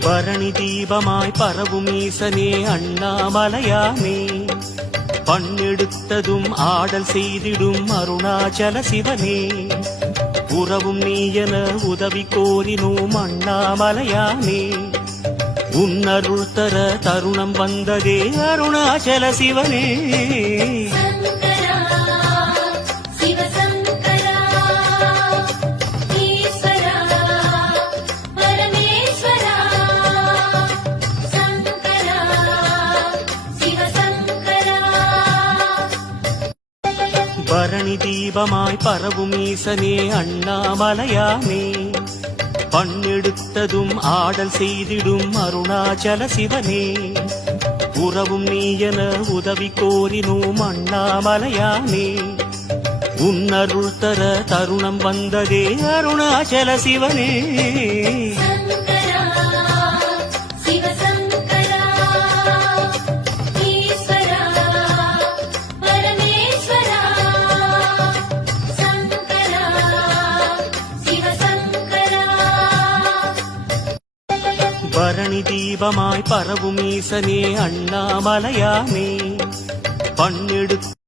பரணி தீபமாய் பரவுமீசனே அண்ணாமலையானே பண்ணெடுத்ததும் ஆடல் செய்திடும் அருணாச்சல சிவனே உறவும் நீயன உதவி கோரினோம் அண்ணாமலையானே உன்னருள் தர தருணம் வந்ததே அருணாச்சல சிவனே பரணி தீபமாய் பரவுமீசனே அண்ணாமலையானே பண்ணெடுத்ததும் ஆடல் செய்திடும் அருணாச்சல சிவனே உறவும் நீயன உதவி கோரினோம் அண்ணாமலையானே உன்னருள் தர தருணம் வந்ததே அருணாச்சல சிவனே பரணி தீபமாய் பரவுமீசனே அண்ணாமலையானே பண்ணெடுத்த